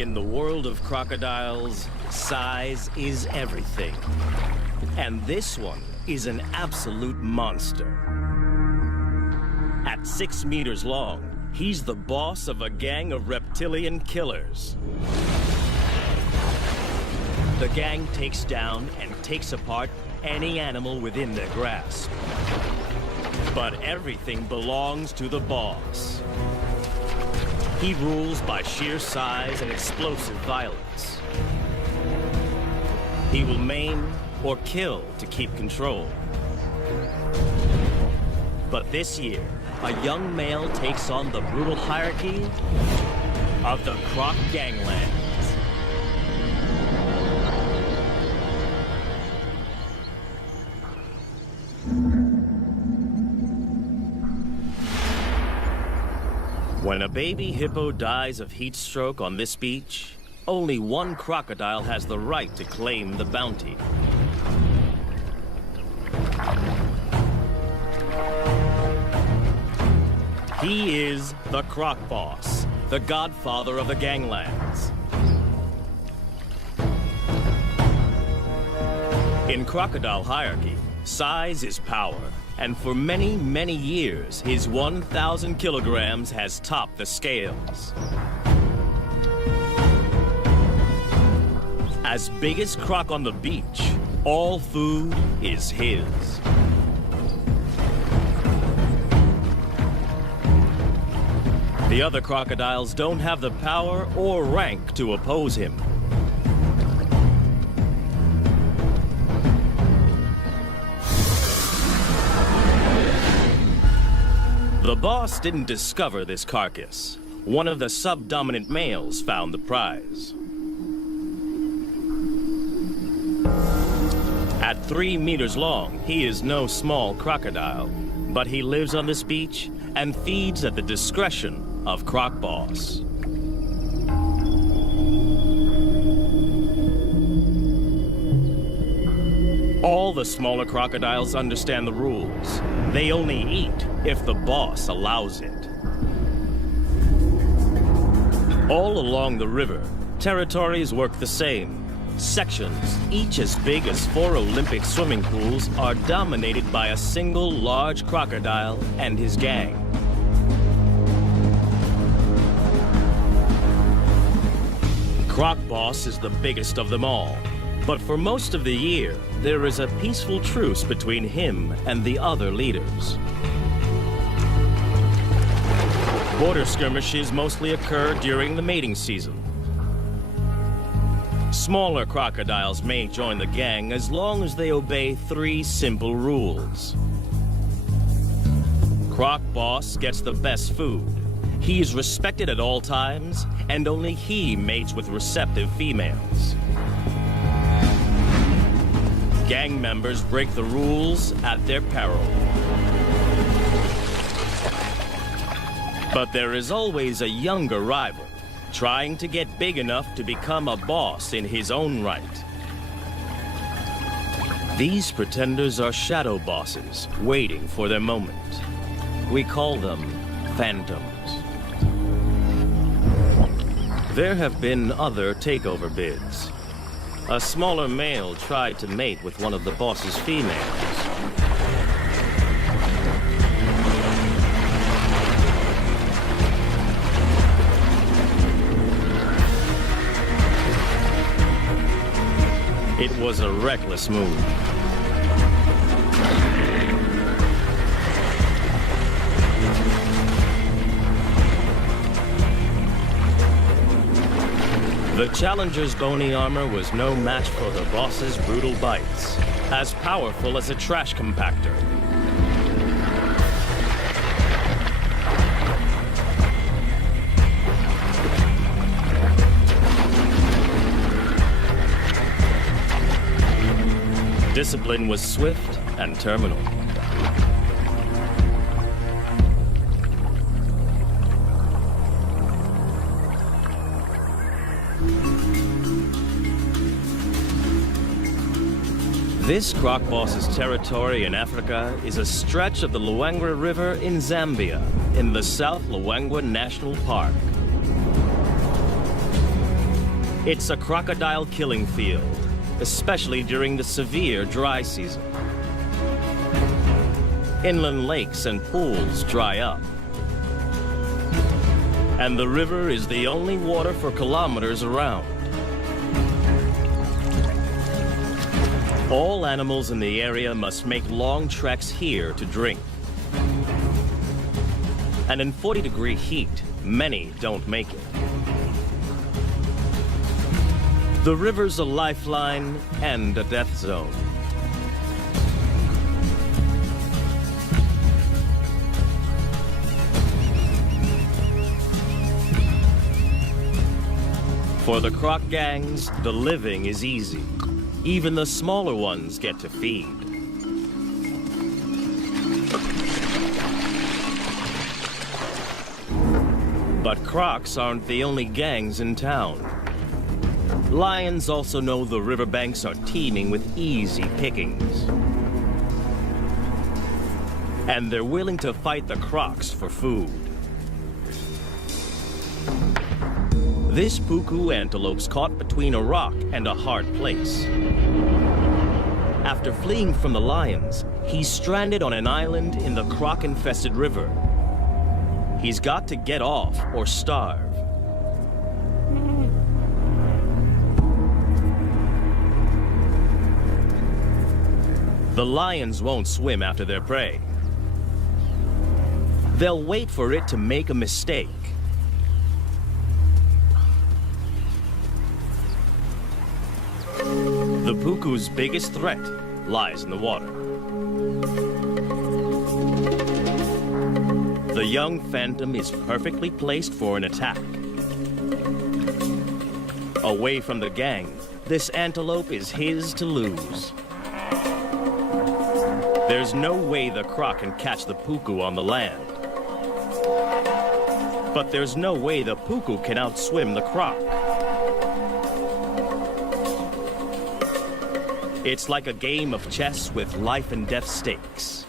In the world of crocodiles, size is everything. And this one is an absolute monster. At 6 meters long, he's the boss of a gang of reptilian killers. The gang takes down and takes apart any animal within their grasp. But everything belongs to the boss. He rules by sheer size and explosive violence. He will maim or kill to keep control. But this year, a young male takes on the brutal hierarchy of the Croc Gangland. When a baby hippo dies of heat stroke on this beach, only one crocodile has the right to claim the bounty. He is the Croc Boss, the godfather of the ganglands. In crocodile hierarchy, size is power. And for many, many years, his 1,000 kilograms has topped the scales. As biggest croc on the beach, all food is his. The other crocodiles don't have the power or rank to oppose him. The boss didn't discover this carcass. One of the subdominant males found the prize. At 3 meters long, he is no small crocodile, but he lives on this beach and feeds at the discretion of Croc Boss. All the smaller crocodiles understand the rules. They only eat if the boss allows it. All along the river, territories work the same. Sections, each as big as 4 Olympic swimming pools, are dominated by a single large crocodile and his gang. Croc Boss is the biggest of them all. But for most of the year, there is a peaceful truce between him and the other leaders. Border skirmishes mostly occur during the mating season. Smaller crocodiles may join the gang as long as they obey 3 simple rules. Croc Boss gets the best food. He is respected at all times, and only he mates with receptive females. Gang members break the rules at their peril. But there is always a younger rival, trying to get big enough to become a boss in his own right. These pretenders are shadow bosses, waiting for their moment. We call them phantoms. There have been other takeover bids. A smaller male tried to mate with one of the boss's females. It was a reckless move. The challenger's bony armor was no match for the boss's brutal bites, as powerful as a trash compactor. Discipline was swift and terminal. This Croc Boss's territory in Africa is a stretch of the Luangwa River in Zambia, in the South Luangwa National Park. It's a crocodile killing field, especially during the severe dry season. Inland lakes and pools dry up. And the river is the only water for kilometers around. All animals in the area must make long treks here to drink. And in 40-degree heat, many don't make it. The river's a lifeline and a death zone. For the croc gangs, the living is easy. Even the smaller ones get to feed. But crocs aren't the only gangs in town. Lions also know the riverbanks are teeming with easy pickings. And they're willing to fight the crocs for food. This puku antelope's caught between a rock and a hard place. After fleeing from the lions, he's stranded on an island in the croc-infested river. He's got to get off or starve. The lions won't swim after their prey. They'll wait for it to make a mistake. The puku's biggest threat lies in the water. The young phantom is perfectly placed for an attack. Away from the gang, this antelope is his to lose. There's no way the croc can catch the puku on the land. But there's no way the puku can outswim the croc. It's like a game of chess with life and death stakes.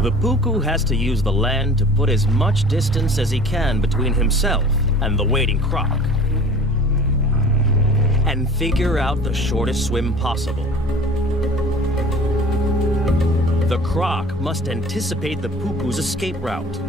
The puku has to use the land to put as much distance as he can between himself and the waiting croc, and figure out the shortest swim possible. The croc must anticipate the puku's escape route.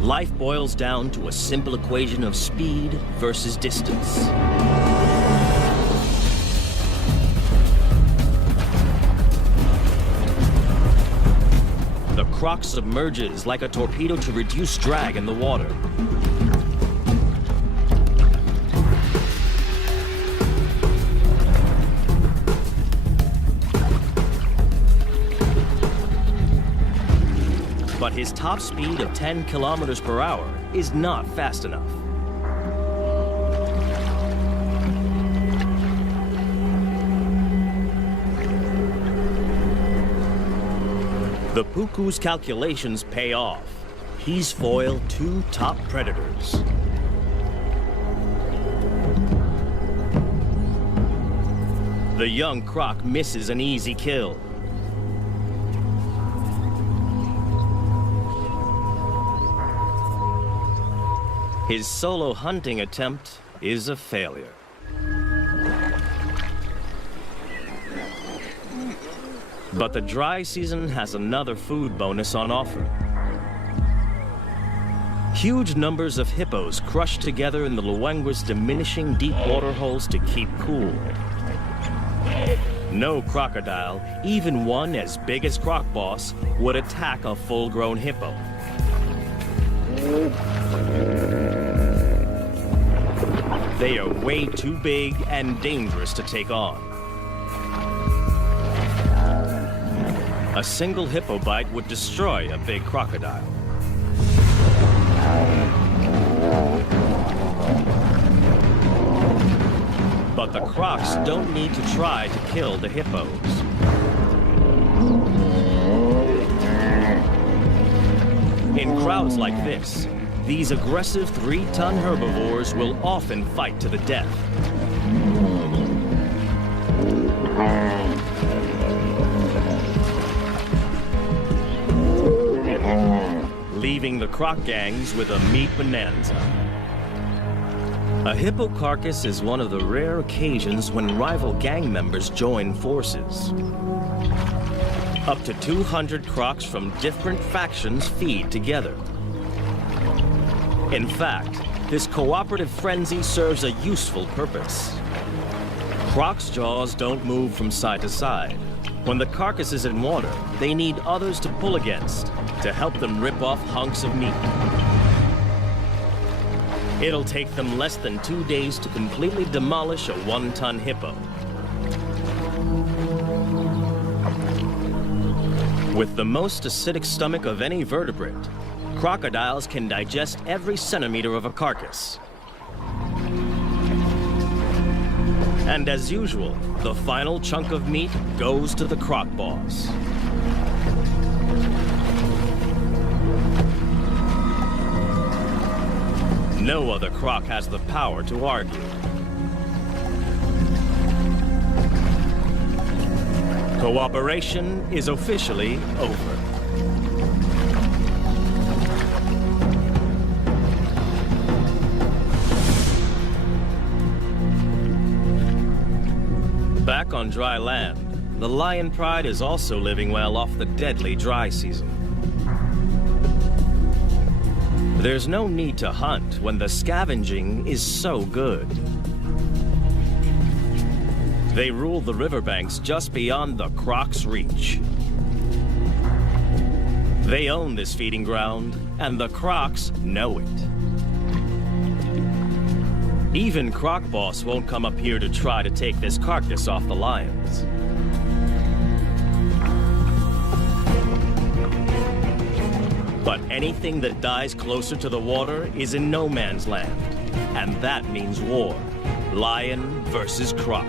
Life boils down to a simple equation of speed versus distance. The croc submerges like a torpedo to reduce drag in the water. But his top speed of 10 kilometers per hour is not fast enough. The puku's calculations pay off. He's foiled two top predators. The young croc misses an easy kill. His solo hunting attempt is a failure. But the dry season has another food bonus on offer. Huge numbers of hippos crushed together in the Luangwa's diminishing deep water holes to keep cool. No crocodile, even one as big as Croc Boss, would attack a full-grown hippo. They are way too big and dangerous to take on. A single hippo bite would destroy a big crocodile. But the crocs don't need to try to kill the hippos. In crowds like this, these aggressive 3-ton herbivores will often fight to the death. Leaving the croc gangs with a meat bonanza. A hippo carcass is one of the rare occasions when rival gang members join forces. Up to 200 crocs from different factions feed together. In fact, this cooperative frenzy serves a useful purpose. Crocs' jaws don't move from side to side. When the carcass is in water, they need others to pull against to help them rip off hunks of meat. It'll take them less than 2 days to completely demolish a 1-ton hippo. With the most acidic stomach of any vertebrate, crocodiles can digest every centimeter of a carcass. And as usual, the final chunk of meat goes to the croc boss. No other croc has the power to argue. Cooperation is officially over. Back on dry land, the lion pride is also living well off the deadly dry season. There's no need to hunt when the scavenging is so good. They rule the riverbanks just beyond the croc's reach. They own this feeding ground, and the crocs know it. Even Croc Boss won't come up here to try to take this carcass off the lions. But anything that dies closer to the water is in no man's land, and that means war. Lion versus croc.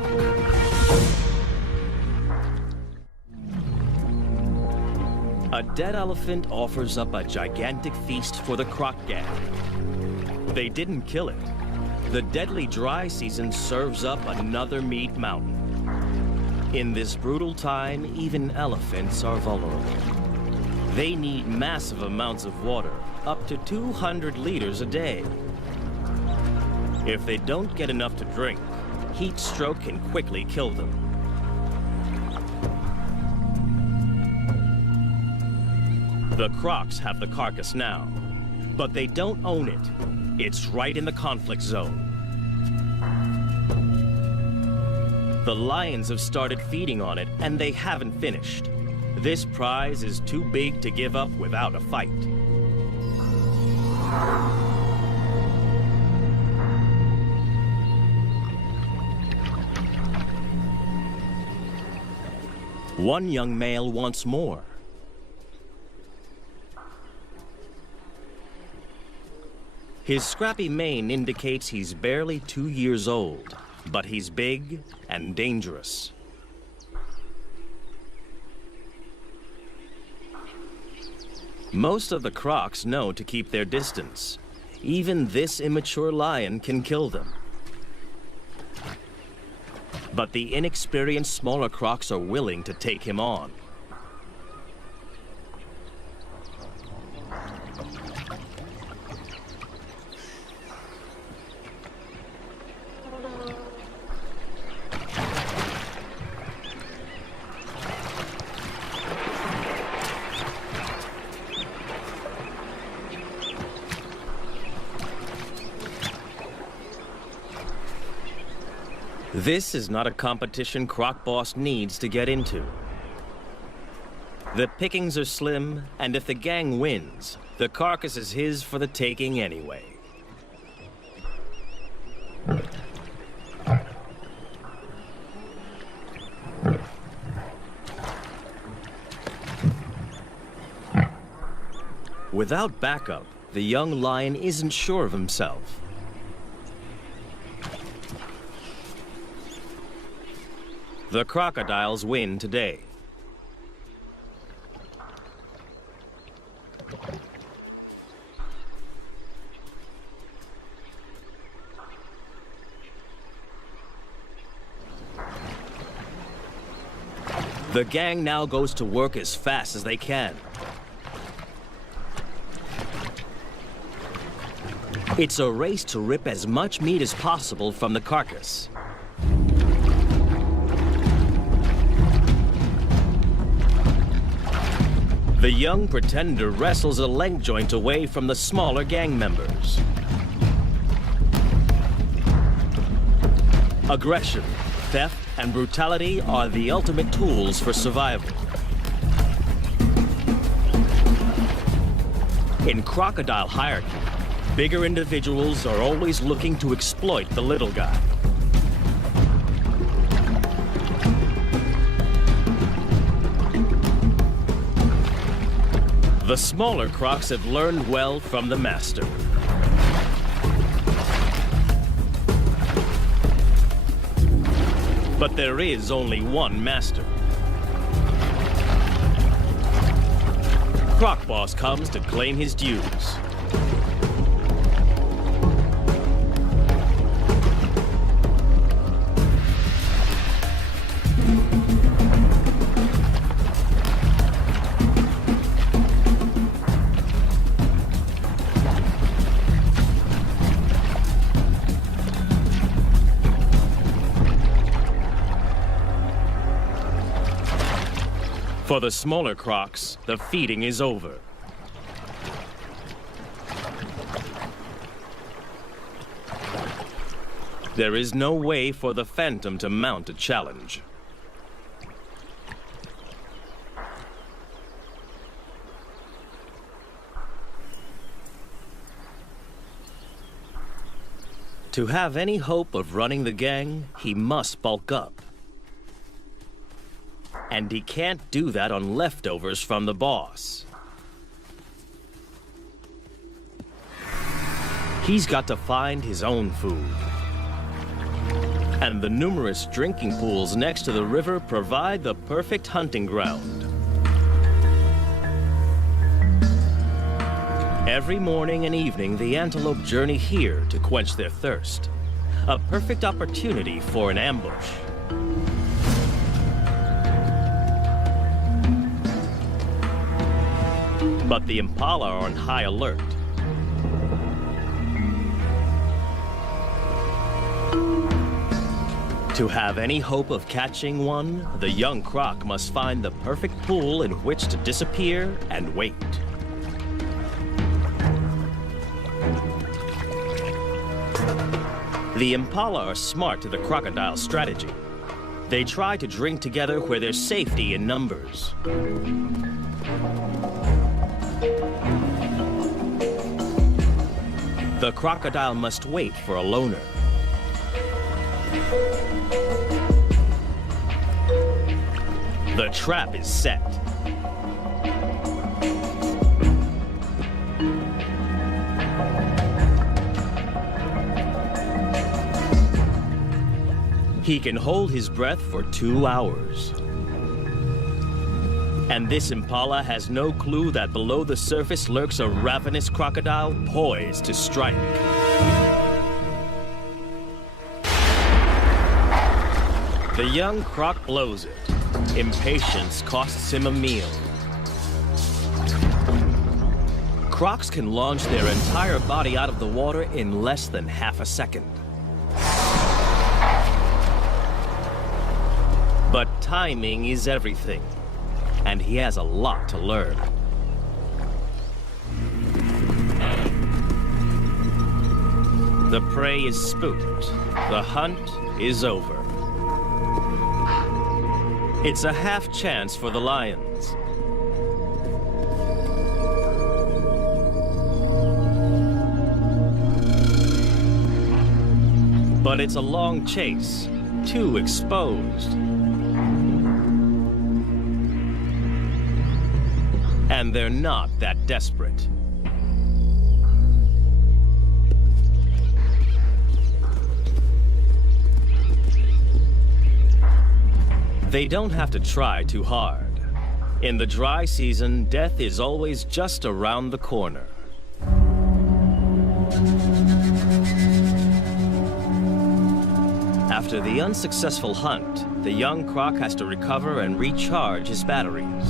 A dead elephant offers up a gigantic feast for the croc gang. They didn't kill it. The deadly dry season serves up another meat mountain. In this brutal time, even elephants are vulnerable. They need massive amounts of water, up to 200 liters a day. If they don't get enough to drink, heat stroke can quickly kill them. The crocs have the carcass now, but they don't own it. It's right in the conflict zone. The lions have started feeding on it, and they haven't finished. This prize is too big to give up without a fight. One young male wants more. His scrappy mane indicates he's barely 2 years old, but he's big and dangerous. Most of the crocs know to keep their distance. Even this immature lion can kill them. But the inexperienced smaller crocs are willing to take him on. This is not a competition Croc Boss needs to get into. The pickings are slim, and if the gang wins, the carcass is his for the taking anyway. Without backup, the young lion isn't sure of himself. The crocodiles win today. The gang now goes to work as fast as they can. It's a race to rip as much meat as possible from the carcass. The young pretender wrestles a leg joint away from the smaller gang members. Aggression, theft, and brutality are the ultimate tools for survival. In crocodile hierarchy, bigger individuals are always looking to exploit the little guy. The smaller crocs have learned well from the master. But there is only one master. Croc Boss comes to claim his dues. For the smaller crocs, the feeding is over. There is no way for the Phantom to mount a challenge. To have any hope of running the gang, he must bulk up. And he can't do that on leftovers from the boss. He's got to find his own food. And the numerous drinking pools next to the river provide the perfect hunting ground. Every morning and evening, the antelope journey here to quench their thirst. A perfect opportunity for an ambush. But the impala are on high alert. To have any hope of catching one, the young croc must find the perfect pool in which to disappear and wait. The impala are smart to the crocodile's strategy. They try to drink together where there's safety in numbers. The crocodile must wait for a loner. The trap is set. He can hold his breath for 2 hours. And this impala has no clue that below the surface lurks a ravenous crocodile poised to strike. The young croc blows it. Impatience costs him a meal. Crocs can launch their entire body out of the water in less than half a second. But timing is everything. And he has a lot to learn. The prey is spooked. The hunt is over. It's a half chance for the lions. But it's a long chase, too exposed. And they're not that desperate. They don't have to try too hard. In the dry season, death is always just around the corner. After the unsuccessful hunt, the young croc has to recover and recharge his batteries.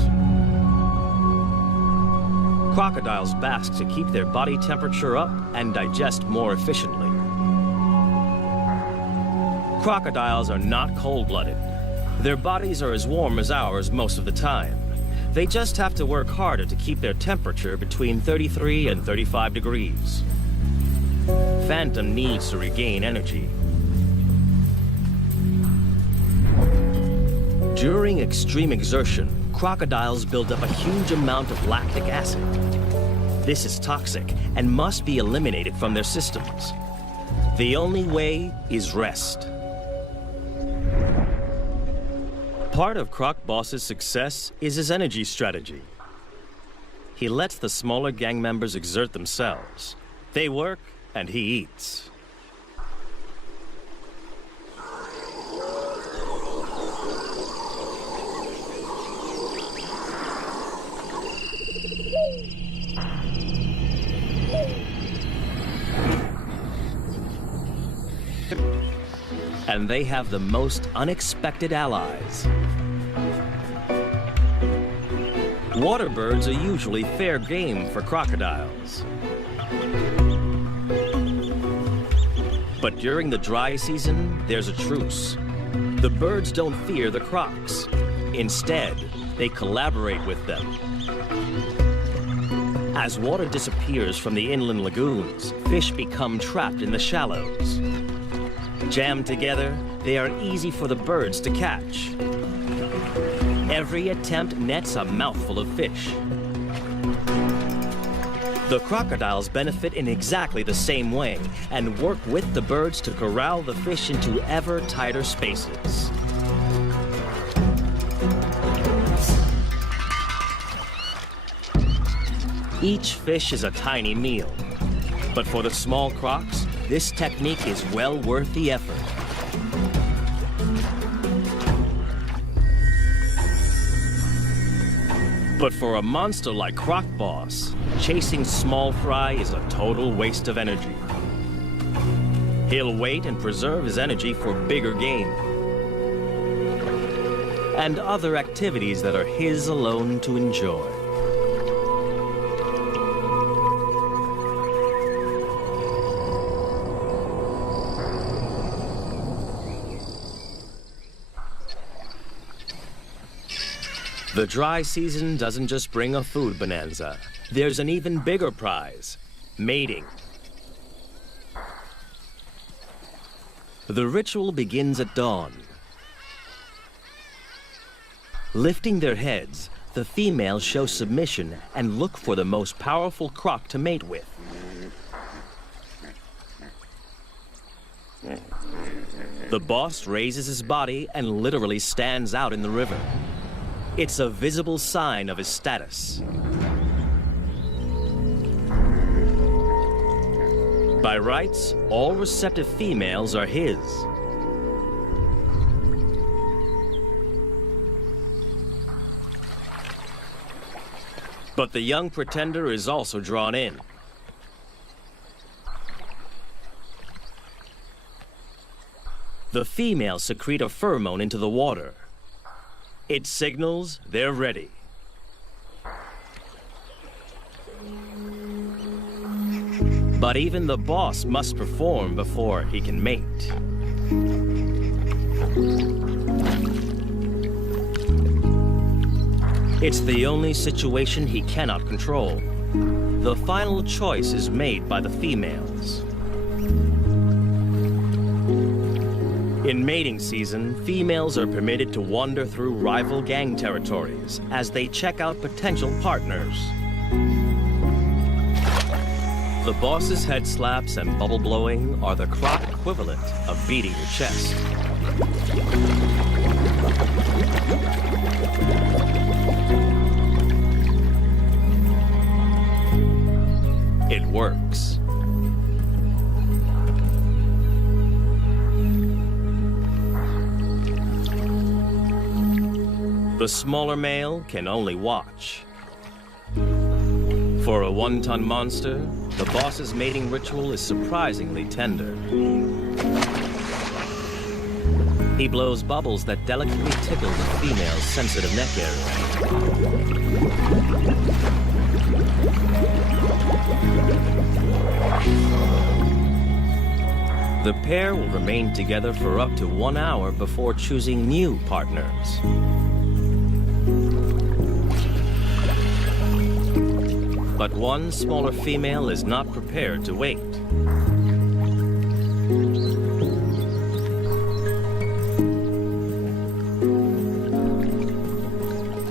Crocodiles bask to keep their body temperature up and digest more efficiently. Crocodiles are not cold-blooded. Their bodies are as warm as ours most of the time. They just have to work harder to keep their temperature between 33 and 35 degrees. Phantom needs to regain energy. During extreme exertion, crocodiles build up a huge amount of lactic acid. This is toxic and must be eliminated from their systems. The only way is rest. Part of Croc Boss's success is his energy strategy. He lets the smaller gang members exert themselves. They work and he eats. And they have the most unexpected allies. Water birds are usually fair game for crocodiles. But during the dry season, there's a truce. The birds don't fear the crocs. Instead, they collaborate with them. As water disappears from the inland lagoons, fish become trapped in the shallows. Jammed together, they are easy for the birds to catch. Every attempt nets a mouthful of fish. The crocodiles benefit in exactly the same way and work with the birds to corral the fish into ever tighter spaces. Each fish is a tiny meal, but for the small crocs, this technique is well worth the effort. But for a monster like Croc Boss, chasing small fry is a total waste of energy. He'll wait and preserve his energy for bigger game and other activities that are his alone to enjoy. The dry season doesn't just bring a food bonanza. There's an even bigger prize, mating. The ritual begins at dawn. Lifting their heads, the females show submission and look for the most powerful croc to mate with. The boss raises his body and literally stands out in the river. It's a visible sign of his status. By rights, all receptive females are his. But the young pretender is also drawn in. The females secrete a pheromone into the water. It signals they're ready. But even the boss must perform before he can mate. It's the only situation he cannot control. The final choice is made by the females. In mating season, females are permitted to wander through rival gang territories as they check out potential partners. The boss's head slaps and bubble blowing are the croc equivalent of beating your chest. It works. The smaller male can only watch. For a one-ton monster, the boss's mating ritual is surprisingly tender. He blows bubbles that delicately tickle the female's sensitive neck area. The pair will remain together for up to 1 hour before choosing new partners. But one smaller female is not prepared to wait.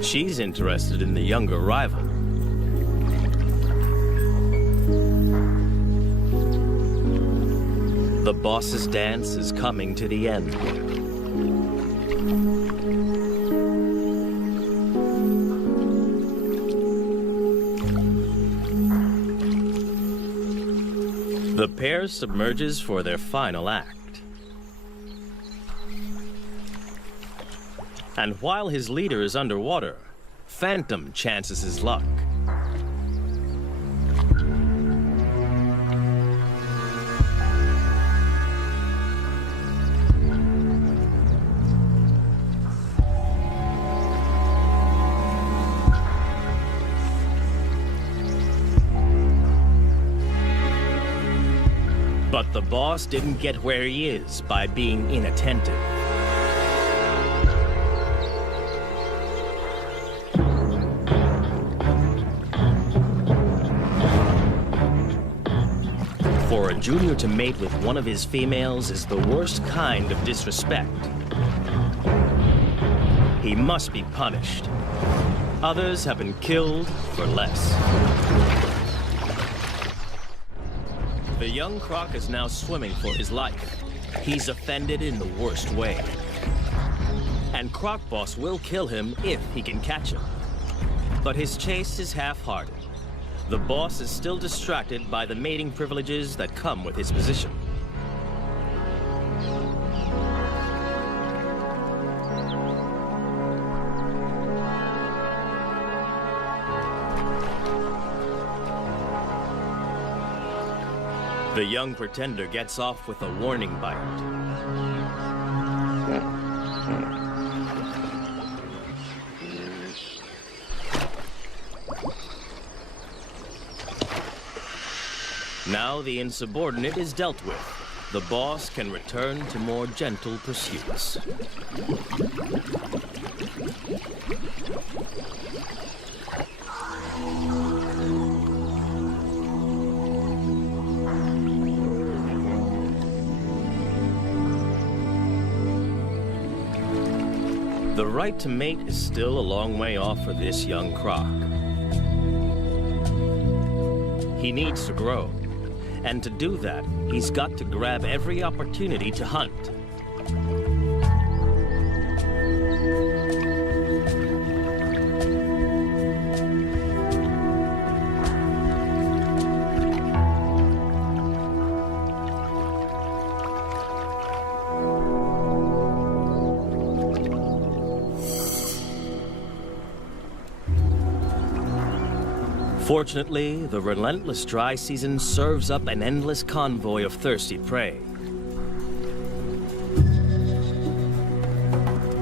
She's interested in the younger rival. The boss's dance is coming to the end. The pair submerges for their final act. And while his leader is underwater, Phantom chances his luck. But the boss didn't get where he is by being inattentive. For a junior to mate with one of his females is the worst kind of disrespect. He must be punished. Others have been killed for less. The young croc is now swimming for his life. He's offended in the worst way. And Croc Boss will kill him if he can catch him. But his chase is half-hearted. The boss is still distracted by the mating privileges that come with his position. The young pretender gets off with a warning bite. Now the insubordinate is dealt with. The boss can return to more gentle pursuits. The right to mate is still a long way off for this young croc. He needs to grow. And to do that, he's got to grab every opportunity to hunt. Fortunately, the relentless dry season serves up an endless convoy of thirsty prey.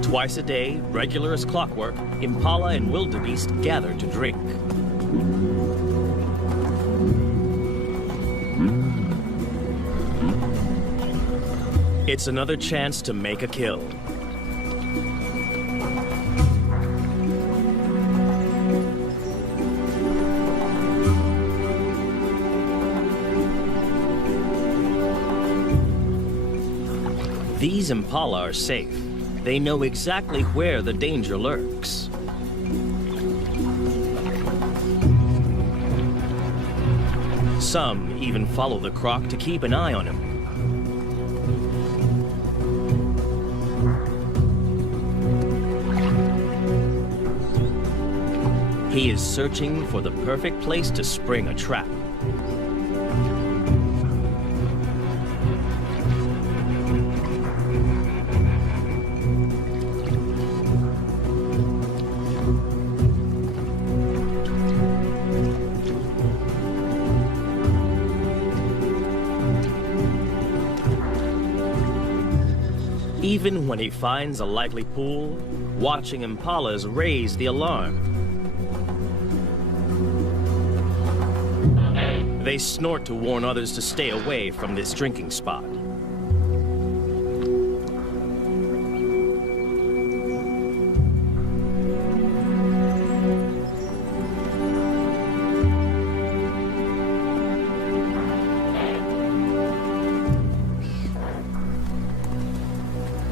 Twice a day, regular as clockwork, impala and wildebeest gather to drink. It's another chance to make a kill. These impala are safe. They know exactly where the danger lurks. Some even follow the croc to keep an eye on him. He is searching for the perfect place to spring a trap. Even when he finds a likely pool, watching impalas raise the alarm. They snort to warn others to stay away from this drinking spot.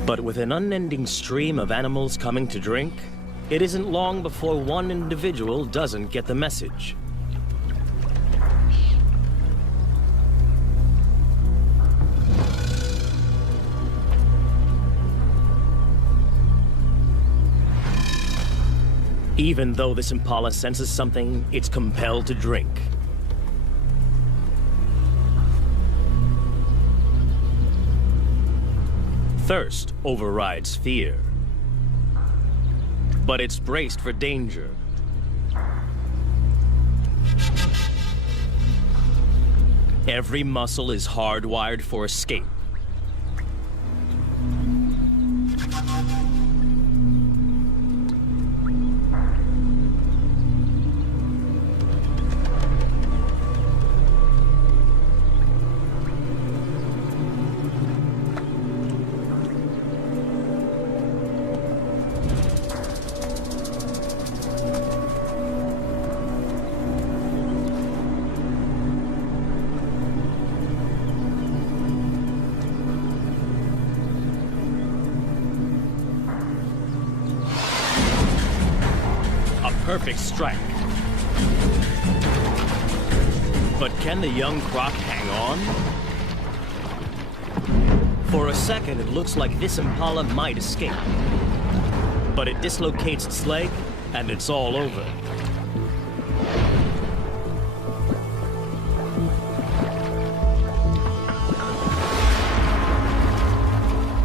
But with an unending stream of animals coming to drink, it isn't long before one individual doesn't get the message. Even though this impala senses something, it's compelled to drink. Thirst overrides fear. But it's braced for danger. Every muscle is hardwired for escape. Perfect strike. But can the young croc hang on? For a second, it looks like this impala might escape. But it dislocates its leg, and it's all over.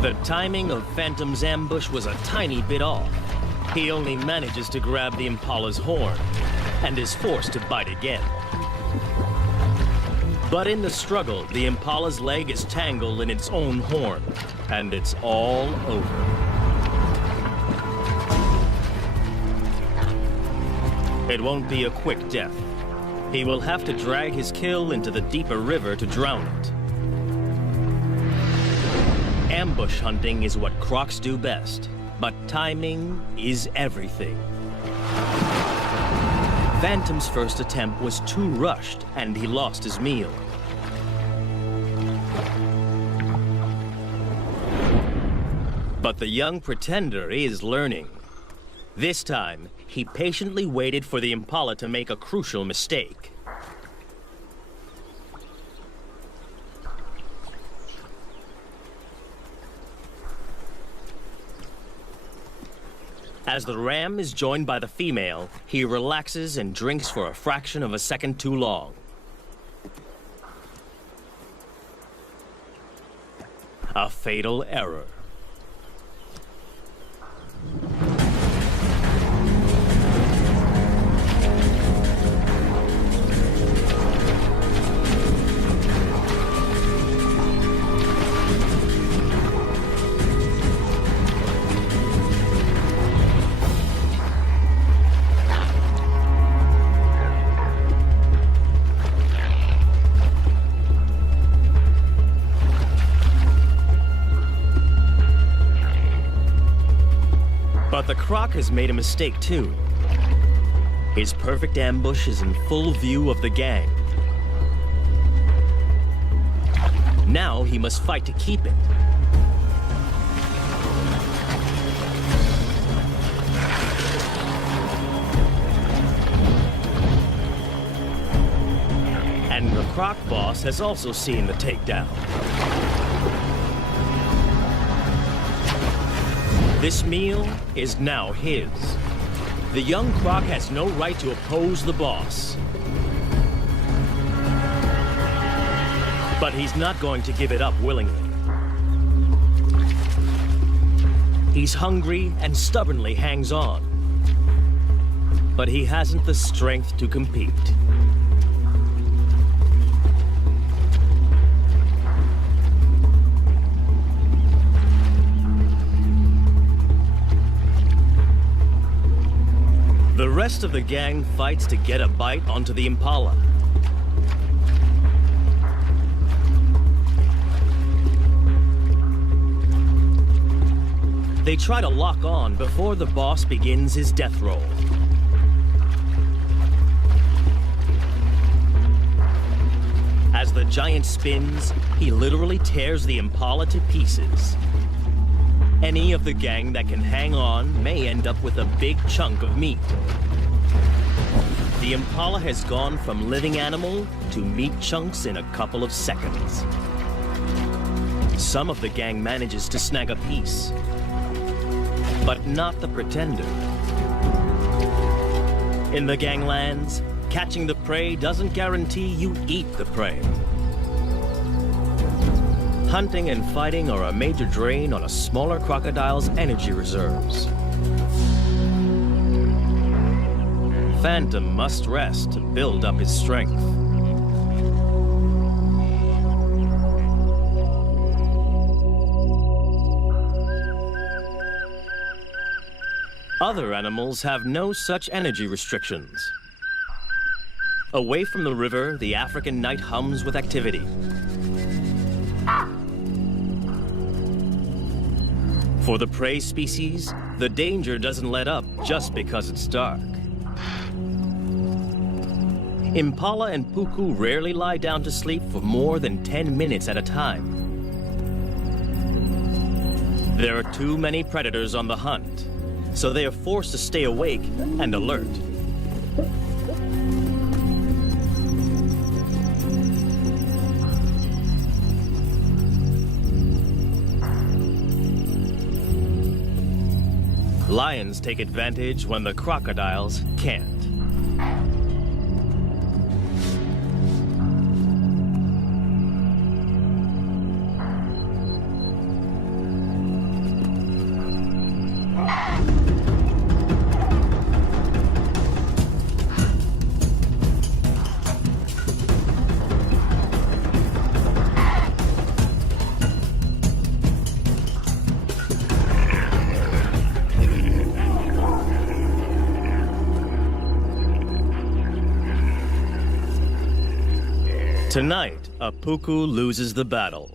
The timing of Phantom's ambush was a tiny bit off. He only manages to grab the impala's horn, and is forced to bite again. But in the struggle, the impala's leg is tangled in its own horn, and it's all over. It won't be a quick death. He will have to drag his kill into the deeper river to drown it. Ambush hunting is what crocs do best. But timing is everything. Phantom's first attempt was too rushed, and he lost his meal. But the young pretender is learning. This time, he patiently waited for the impala to make a crucial mistake. As the ram is joined by the female, he relaxes and drinks for a fraction of a second too long. A fatal error. But the croc has made a mistake too. His perfect ambush is in full view of the gang. Now he must fight to keep it. And the croc boss has also seen the takedown. This meal is now his. The young croc has no right to oppose the boss. But he's not going to give it up willingly. He's hungry and stubbornly hangs on. But he hasn't the strength to compete. rest of the gang fights to get a bite onto the impala. They try to lock on before the boss begins his death roll. As the giant spins, he literally tears the impala to pieces. Any of the gang that can hang on may end up with a big chunk of meat. The impala has gone from living animal to meat chunks in a couple of seconds. Some of the gang manages to snag a piece, but not the pretender. In the ganglands, catching the prey doesn't guarantee you eat the prey. Hunting and fighting are a major drain on a smaller crocodile's energy reserves. Phantom must rest to build up his strength. Other animals have no such energy restrictions. Away from the river, the African night hums with activity. For the prey species, the danger doesn't let up just because it's dark. Impala and puku rarely lie down to sleep for more than 10 minutes at a time. There are too many predators on the hunt, so they are forced to stay awake and alert. Lions take advantage when the crocodiles can't. Tonight, a puku loses the battle.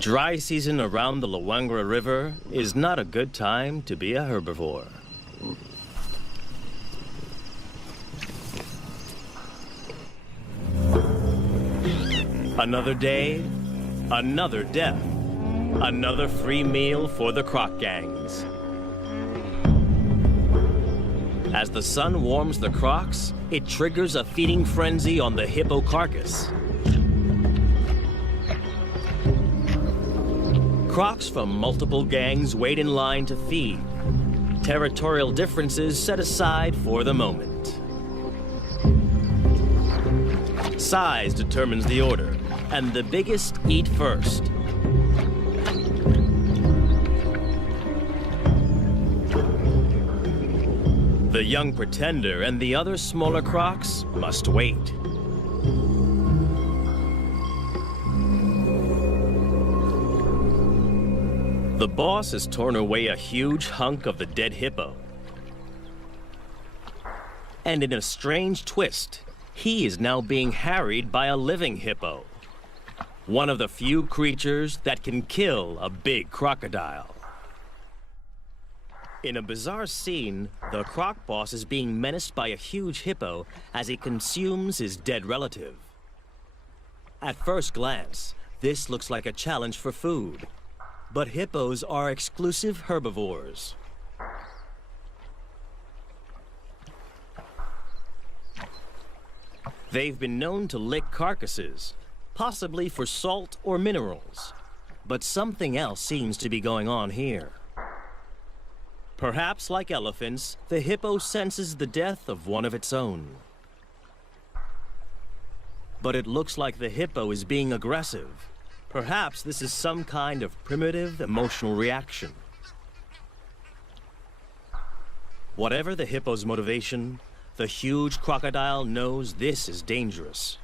Dry season around the Luangwa River is not a good time to be a herbivore. Another day, another death. Another free meal for the croc gangs. As the sun warms the crocs, it triggers a feeding frenzy on the hippo carcass. Crocs from multiple gangs wait in line to feed. Territorial differences set aside for the moment. Size determines the order, and the biggest eat first. The young pretender and the other smaller crocs must wait. The boss has torn away a huge hunk of the dead hippo. And in a strange twist, he is now being harried by a living hippo. One of the few creatures that can kill a big crocodile. In a bizarre scene, the croc boss is being menaced by a huge hippo as he consumes his dead relative. At first glance, this looks like a challenge for food. But hippos are exclusive herbivores. They've been known to lick carcasses, possibly for salt or minerals. But something else seems to be going on here. Perhaps like elephants, the hippo senses the death of one of its own. But it looks like the hippo is being aggressive. Perhaps this is some kind of primitive emotional reaction. Whatever the hippo's motivation, the huge crocodile knows this is dangerous.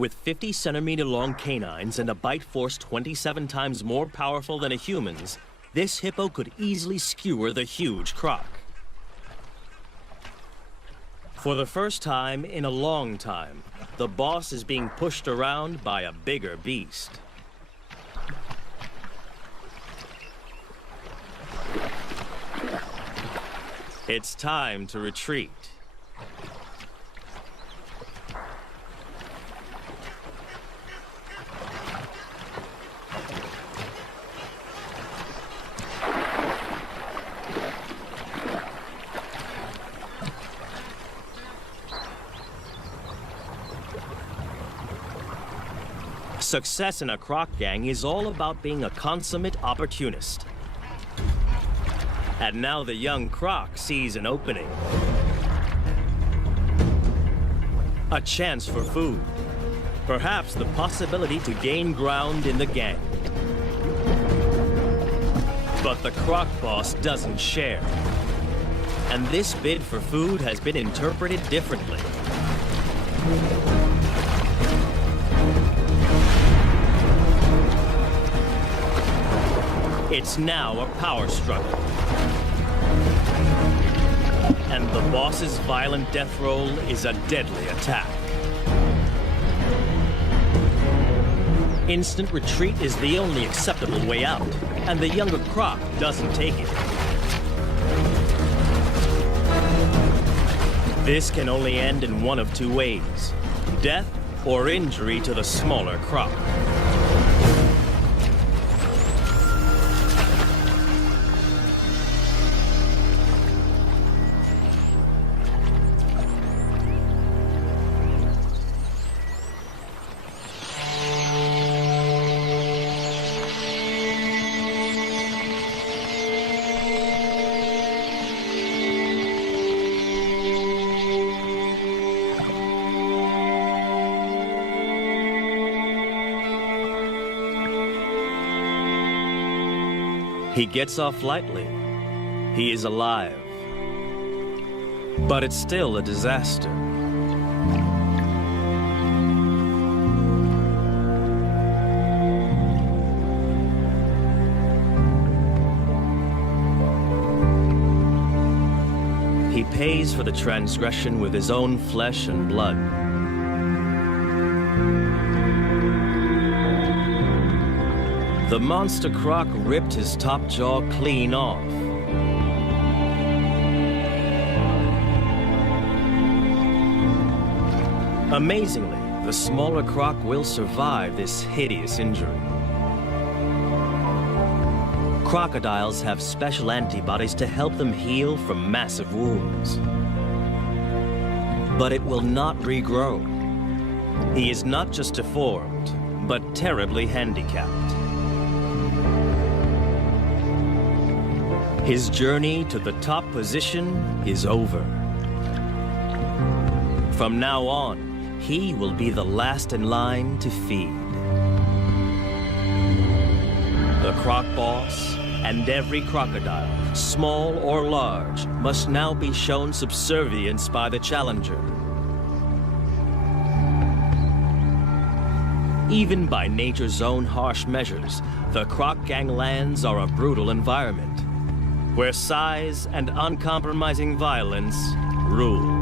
With 50-centimeter-long canines and a bite force 27 times more powerful than a human's, this hippo could easily skewer the huge croc. For the first time in a long time, the boss is being pushed around by a bigger beast. It's time to retreat. Success in a croc gang is all about being a consummate opportunist. And now the young croc sees an opening. A chance for food. Perhaps the possibility to gain ground in the gang. But the croc boss doesn't share. And this bid for food has been interpreted differently. It's now a power struggle. And the boss's violent death roll is a deadly attack. Instant retreat is the only acceptable way out, and the younger croc doesn't take it. This can only end in one of two ways: death or injury to the smaller croc. He gets off lightly. He is alive. But it's still a disaster. He pays for the transgression with his own flesh and blood. The monster croc ripped his top jaw clean off. Amazingly, the smaller croc will survive this hideous injury. Crocodiles have special antibodies to help them heal from massive wounds. But it will not regrow. He is not just deformed, but terribly handicapped. His journey to the top position is over. From now on, he will be the last in line to feed. The croc boss and every crocodile, small or large, must now be shown subservience by the challenger. Even by nature's own harsh measures, the croc gang lands are a brutal environment, where size and uncompromising violence rule.